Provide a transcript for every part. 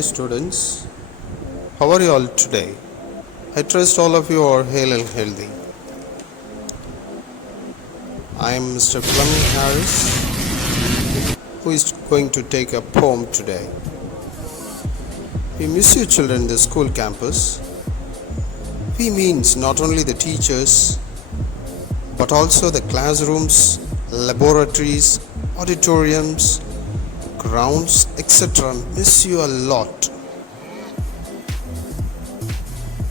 Dear students, how are you all today? I trust all of you are hale and healthy. I am Mr. Fleming Harris, who is going to take a poem today. We miss you children in the school campus. We means not only the teachers, but also the classrooms, laboratories, auditoriums, grounds, etc. Miss you a lot.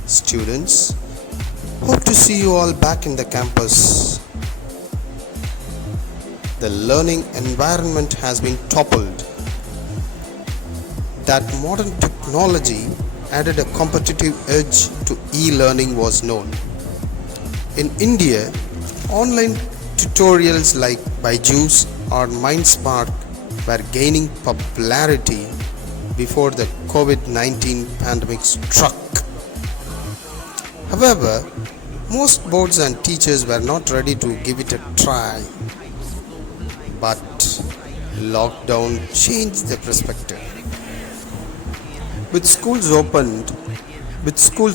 Students, hope to see you all back in the campus. The learning environment has been toppled. That modern technology added a competitive edge to e-learning was known. In India, online tutorials like Byju's or MindSpark were gaining popularity before the COVID-19 pandemic struck. However, most boards and teachers were not ready to give it a try. But lockdown changed the perspective. With schools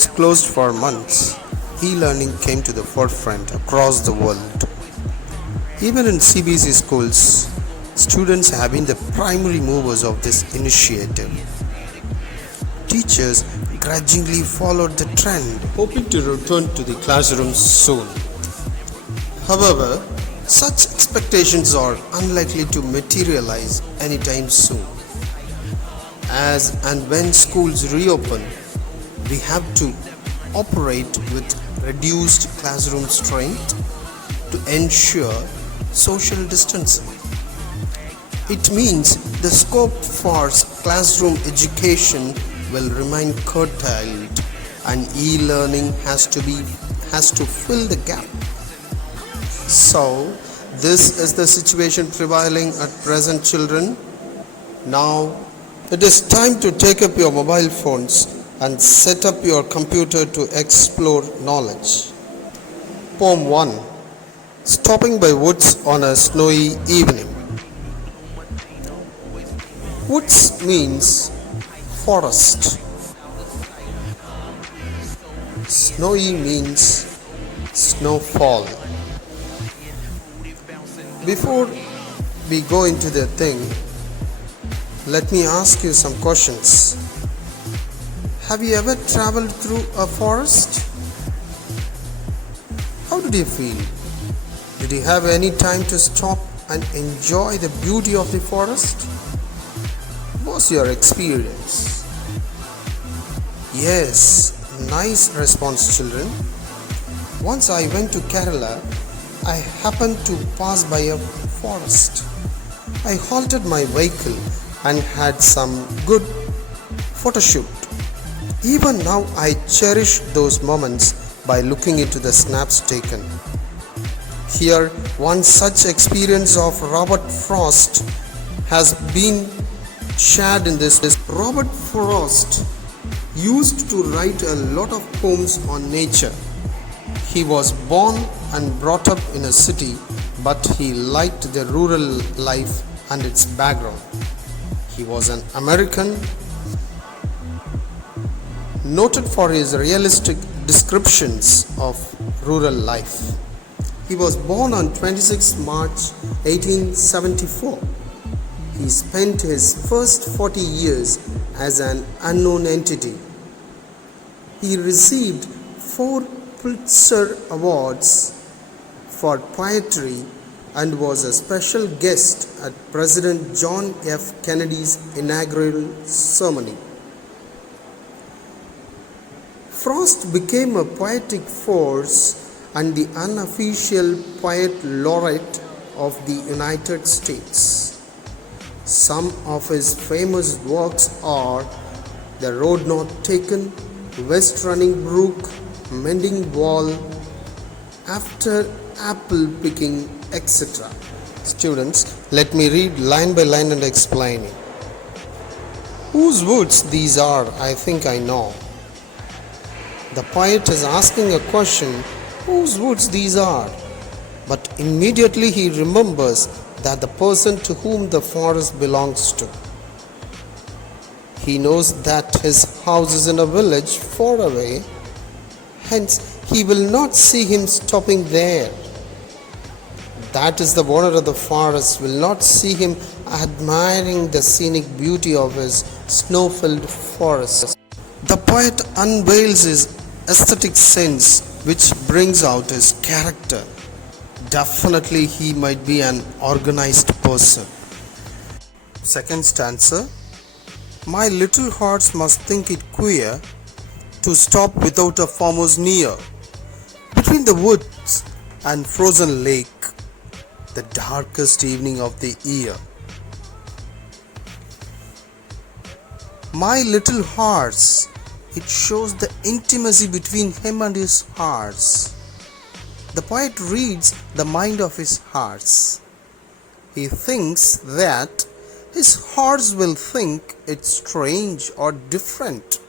closed for months, e-learning came to the forefront across the world. Even in CBSE schools, students have been the primary movers of this initiative. Teachers grudgingly followed the trend, hoping to return to the classrooms soon. However, such expectations are unlikely to materialize anytime soon. As and when schools reopen, we have to operate with reduced classroom strength to ensure social distancing. It means the scope for classroom education will remain curtailed and e-learning has to fill the gap. So, this is the situation prevailing at present, children. Now, it is time to take up your mobile phones and set up your computer to explore knowledge. Poem 1. Stopping by woods on a snowy evening. Woods means forest. Snowy means snowfall. Before we go into the thing, let me ask you some questions. Have you ever traveled through a forest? How did you feel? Did you have any time to stop and enjoy the beauty of the forest? What was your experience? Yes, nice response, children. Once I went to Kerala, I happened to pass by a forest. I halted my vehicle and had some good photo shoot. Even now I cherish those moments by looking into the snaps taken. Here, one such experience of Robert Frost has been shared in this. Robert Frost used to write a lot of poems on nature. He was born and brought up in a city, but he liked the rural life and its background. He was an American, noted for his realistic descriptions of rural life. He was born on 26 March 1874. He spent his first 40 years as an unknown entity. He received 4 Pulitzer Awards for poetry and was a special guest at President John F. Kennedy's inaugural ceremony. Frost became a poetic force and the unofficial poet laureate of the United States. Some of his famous works are The Road Not Taken, West Running Brook, Mending Wall, After Apple Picking, etc. Students, let me read line by line and explain it. Whose woods these are, I think I know. The poet is asking a question, whose woods these are? But immediately he remembers that the person to whom the forest belongs to. He knows that his house is in a village far away, hence he will not see him stopping there. That is, the owner of the forest will not see him admiring the scenic beauty of his snow-filled forest. The poet unveils his aesthetic sense, which brings out his character. Definitely he might be an organized person. Second stanza. My little hearts must think it queer to stop without a farmer's near. Between the woods and frozen lake, the darkest evening of the year. My little hearts, it shows the intimacy between him and his hearts. The poet reads the mind of his hearts. He thinks that his hearts will think it's strange or different.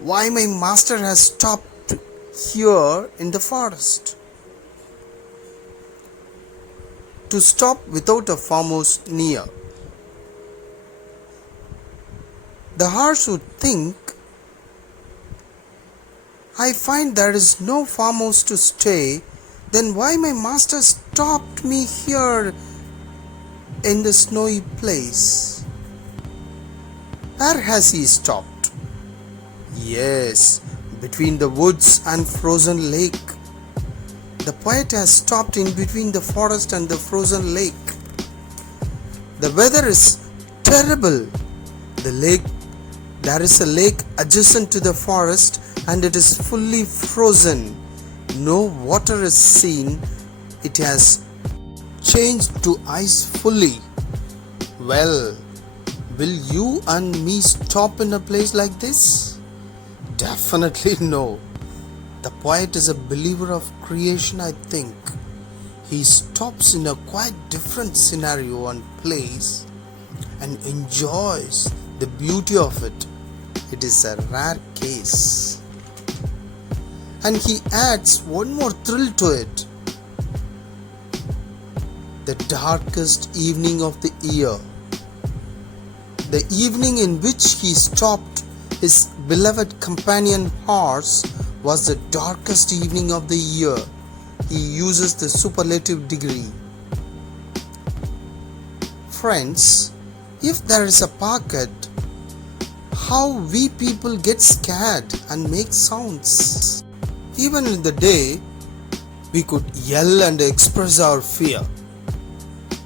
Why my master has stopped here in the forest? To stop without a farmer's near. The hearts would think, I find there is no farmhouse to stay, then why my master stopped me here in the snowy place? Where has he stopped? Yes, between the woods and frozen lake. The poet has stopped in between the forest and the frozen lake. The weather is terrible. There is a lake adjacent to the forest and it is fully frozen. No water is seen. It has changed to ice fully. Well, will you and me stop in a place like this? Definitely no. The poet is a believer of creation, I think. He stops in a quite different scenario and place and enjoys the beauty of it. It is a rare case. And he adds one more thrill to it. The darkest evening of the year. The evening in which he stopped his beloved companion horse was the darkest evening of the year. He uses the superlative degree. Friends, if there is a pocket, how we people get scared and make sounds. Even in the day, we could yell and express our fear.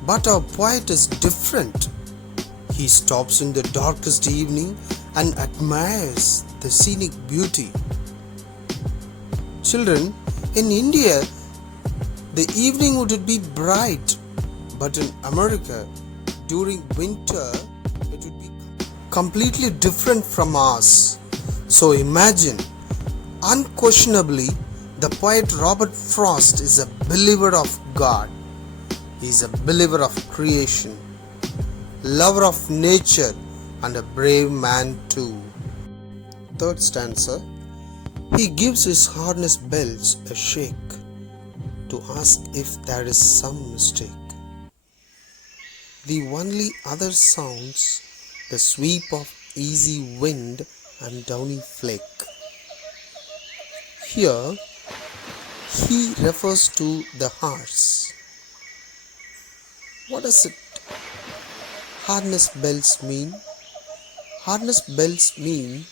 But our poet is different. He stops in the darkest evening and admires the scenic beauty. Children, in India, the evening would be bright, but in America, during winter, it would be completely different from ours. So imagine, unquestionably, the poet Robert Frost is a believer of God. He is a believer of creation, lover of nature, and a brave man too. Third stanza. He gives his harness bells a shake to ask if there is some mistake. The only other sounds the sweep of easy wind and downy flake. Here he refers to the horse. What does it harness bells mean? Harness bells mean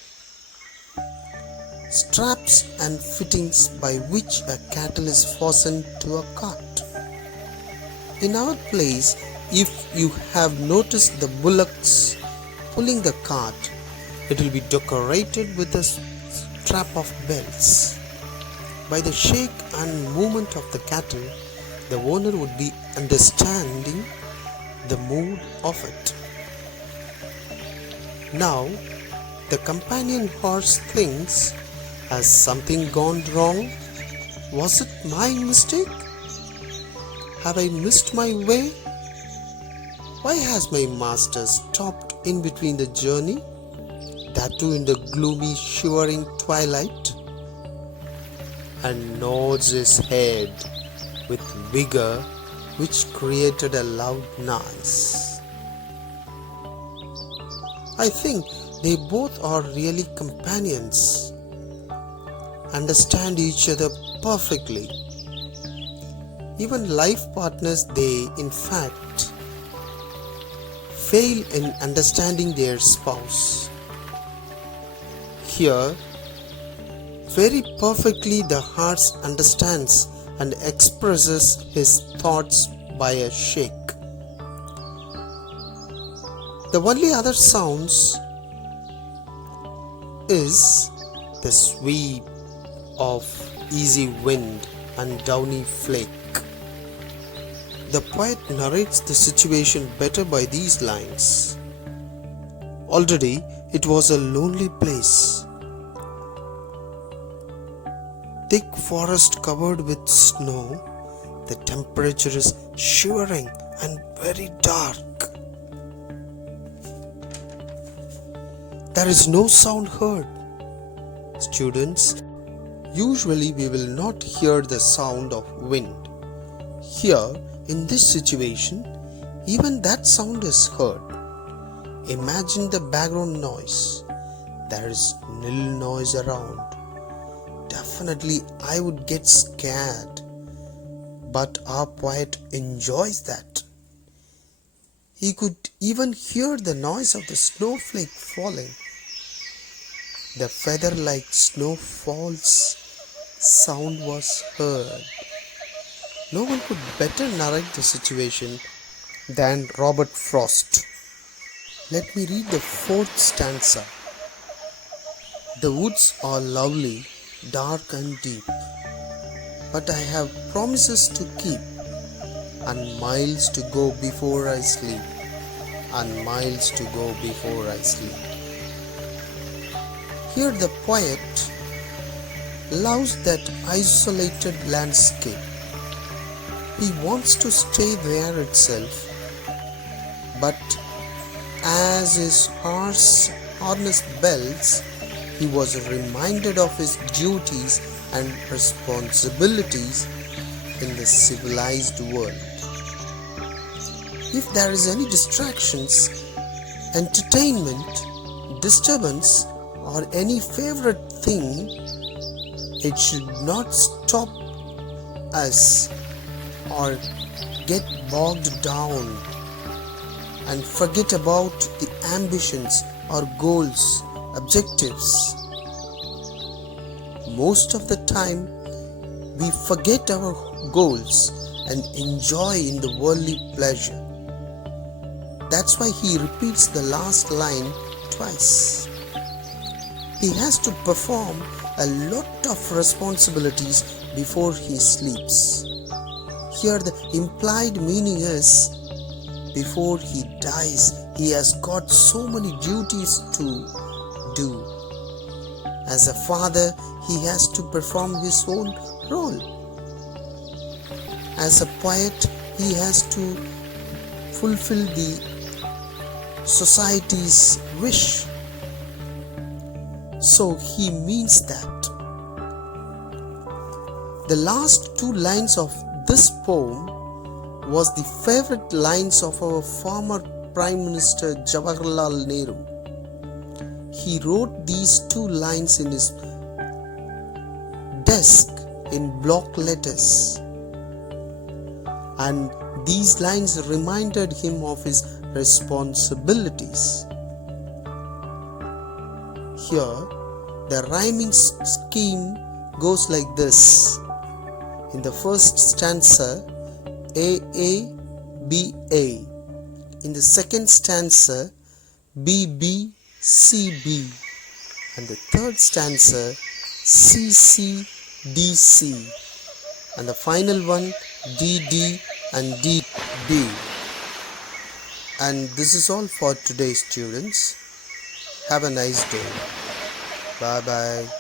straps and fittings by which a cattle is fastened to a cart. In our place, if you have noticed the bullocks pulling the cart, it will be decorated with a strap of bells. By the shake and movement of the cattle, the owner would be understanding the mood of it. Now, the companion horse thinks, has something gone wrong? Was it my mistake? Have I missed my way? Why has my master stopped in between the journey? That too in the gloomy, shivering twilight? And nods his head with vigor which created a loud noise. I think they both are really companions, understand each other perfectly. Even life partners, they in fact fail in understanding their spouse. Here, very perfectly the heart understands and expresses his thoughts by a shake. The only other sounds is the sweep of easy wind and downy flake. The poet narrates the situation better by these lines. Already it was a lonely place. Thick forest covered with snow, the temperature is shivering and very dark. There is no sound heard. Students, usually we will not hear the sound of wind. Here, in this situation, even that sound is heard. Imagine the background noise. There is nil noise around. Definitely I would get scared. But our poet enjoys that. He could even hear the noise of the snowflake falling. The feather-like snowfall's sound was heard. No one could better narrate the situation than Robert Frost. Let me read the fourth stanza. The woods are lovely, dark and deep, but I have promises to keep, and miles to go before I sleep, and miles to go before I sleep. Here the poet loves that isolated landscape. He wants to stay there itself, but as his horse harnessed bells, he was reminded of his duties and responsibilities in the civilized world. If there is any distractions, entertainment, disturbance, or any favorite thing, it should not stop us or get bogged down and forget about the ambitions or goals, objectives. Most of the time, we forget our goals and enjoy in the worldly pleasure. That's why he repeats the last line twice. He has to perform a lot of responsibilities before he sleeps. Here the implied meaning is, before he dies, he has got so many duties to do. As a father, he has to perform his own role. As a poet, he has to fulfill the society's wish. So he means that. The last two lines of this poem was the favorite lines of our former Prime Minister Jawaharlal Nehru. He wrote these two lines in his desk in block letters, and these lines reminded him of his responsibilities. Here, the rhyming scheme goes like this. In the first stanza, A, B, A. In the second stanza, B, B, C, B. And the third stanza, C, C, D, C. And the final one, D, D and D, D. And this is all for today, students. Have a nice day. Bye bye.